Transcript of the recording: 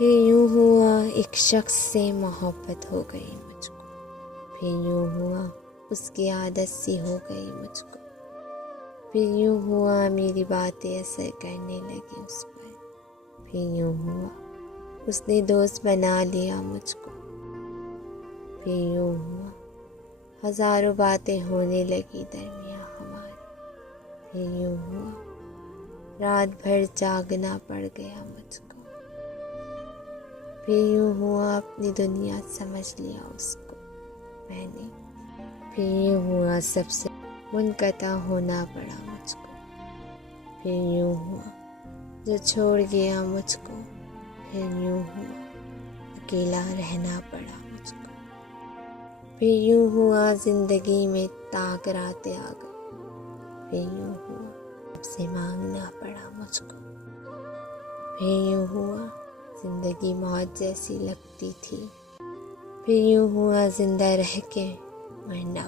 फिर यूं हुआ एक शख्स से मोहब्बत हो गई मुझको। फिर यूं हुआ उसकी आदत सी हो गई मुझको। फिर यूं हुआ मेरी बातें असर करने लगी उस पर। फिर यूं हुआ उसने दोस्त बना लिया मुझको। फिर यूं हुआ हजारों बातें होने लगी दरमियाँ हमारे। फिर यूं हुआ रात भर जागना पड़ गया मुझको। फिर यूं हुआ अपनी दुनिया समझ लिया उसको मैंने। फिर यूं हुआ सबसे मुनक़ता होना पड़ा मुझको। फिर यूं हुआ जो छोड़ गया मुझको। फिर यूं हुआ अकेला रहना पड़ा मुझको। फिर यूं हुआ ज़िंदगी में ताकराते आ गए। फिर यूं हुआ सबसे मांगना पड़ा मुझको। फिर यूं हुआ ज़िंदगी मौत जैसी लगती थी। फिर यूं हुआ जिंदा रह के मरना